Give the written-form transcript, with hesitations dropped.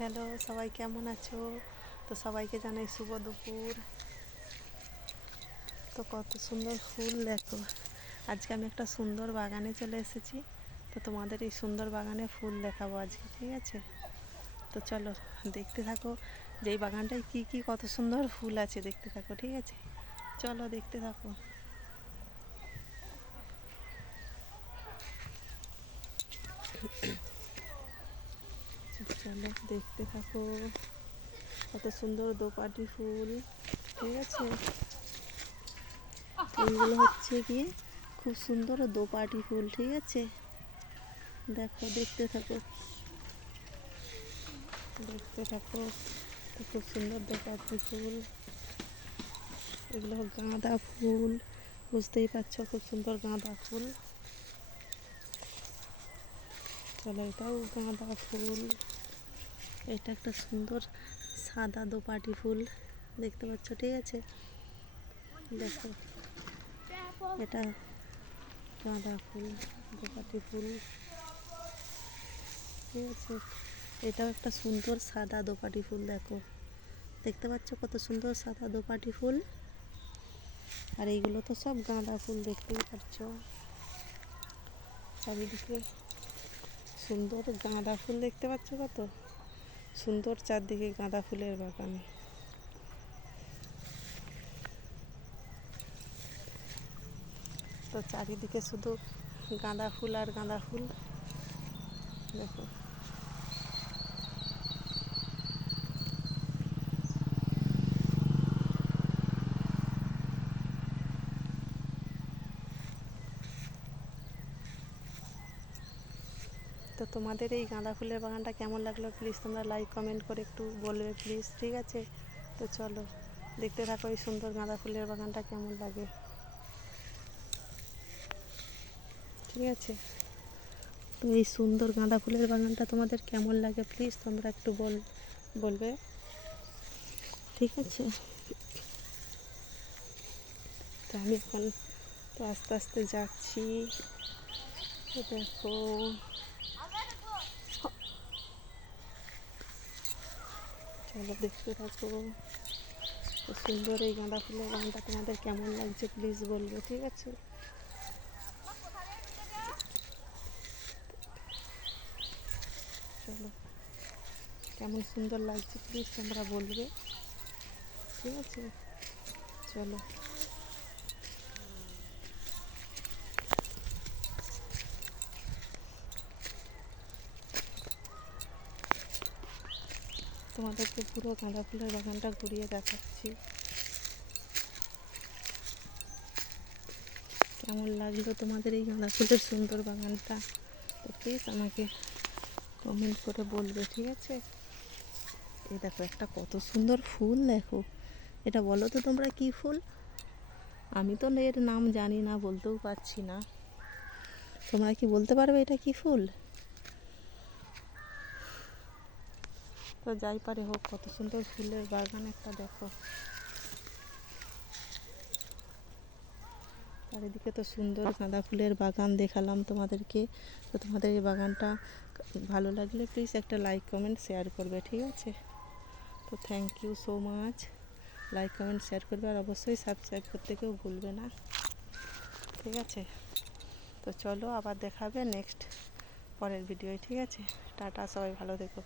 Hello, সবাই কেমন আছো? তো সবাইকে জানাই শুভ দুপুর। তো কত সুন্দর ফুল দেখো। আজকে আমি একটা সুন্দর বাগানে চলে এসেছি। তো তোমাদের এই সুন্দর বাগানে ফুল দেখাবো আজকে, ঠিক আছে? তো চলো দেখতে থাকো যে এই বাগানটায় কি কি কত সুন্দর ফুল আছে, দেখতে থাকো, ঠিক আছে? চলো দেখতে থাকো। চলো দেখতে থাকো, কত সুন্দর দোপাটি ফুল, ঠিক আছে? এইগুলো হচ্ছে কি খুব সুন্দর দোপাটি ফুল, ঠিক আছে? দেখো, দেখতে থাকো, দেখতে থাকো। তো খুব সুন্দর দোপাটি ফুল, এগুলো গাঁদা ফুল, বুঝতেই পারছো খুব সুন্দর গাঁদা ফুল। চলো, এটাও গাঁদা ফুল। এটা একটা সুন্দর সাদা দোপাটি ফুল, দেখতে পাচ্ছ, ঠিক আছে? দেখো, এটা গাঁদা ফুল, দোপাটি ফুল, ঠিক আছে? এটাও একটা সুন্দর সাদা দোপাটি ফুল, দেখো, দেখতে পাচ্ছ কত সুন্দর সাদা দোপাটি ফুল। আর এইগুলো তো সব গাঁদা ফুল, দেখতেই পাচ্ছ চারিদিকে সুন্দর গাঁদা ফুল, দেখতে পাচ্ছ কত সুন্দর চারদিকে গাঁদা ফুলের বাগান। তো চারিদিকে শুধু গাঁদা ফুল আর গাঁদা ফুল, দেখো। তো তোমাদের এই গাঁদা ফুলের বাগানটা কেমন লাগলো প্লিজ তোমরা লাইক কমেন্ট করে একটু বলবে প্লিজ, ঠিক আছে? তো চলো দেখতে থাকো এই সুন্দর গাঁদা ফুলের বাগানটা কেমন লাগে, ঠিক আছে? তো এই সুন্দর গাঁদা ফুলের বাগানটা তোমাদের কেমন লাগে প্লিজ তোমরা একটু বলবে, ঠিক আছে? তো আমি এখন তো আস্তে আস্তে যাচ্ছি। তো দেখো, চলো দেখতে থাকো। তো সুন্দর এই গাঁদা ফুলের বাগানটা তোমাদের কেমন লাগছে প্লিজ বলবে, ঠিক আছে? চলো, কেমন সুন্দর লাগছে প্লিজ তোমরা বলবে, ঠিক আছে? চলো, তোমাদেরকে পুরো গাঁদা ফুলের বাগানটা ঘুরিয়ে দেখাচ্ছি। কেমন লাগলো তোমাদের এই গাঁদা ফুলের সুন্দর বাগানটা, তো প্লিজ আমাকে কমেন্ট করে বলবে, ঠিক আছে? এই দেখো একটা কত সুন্দর ফুল, দেখো, এটা বলো তো তোমরা কি ফুল? আমি তো এর নাম জানি না, বলতেও পারছি না। তোমরা কি বলতে পারবে এটা কি ফুল? তো যাই পারে হোক, কত সুন্দর ফুলের বাগান একটা, দেখো চারিদিকে তো সুন্দর গাঁদা ফুলের বাগান দেখালাম তোমাদেরকে। তো তোমাদের এই বাগানটা ভালো লাগলে প্লিজ একটা লাইক কমেন্ট শেয়ার করবে, ঠিক আছে? তো thank you so much. Like comment share করবে আর অবশ্যই সাবস্ক্রাইব করতে কেউ ভুলবে না, ঠিক আছে? তো চলো আবার দেখাবে নেক্সট পরের ভিডিওয়, ঠিক আছে? টাটা, সবাই ভালো থেকো।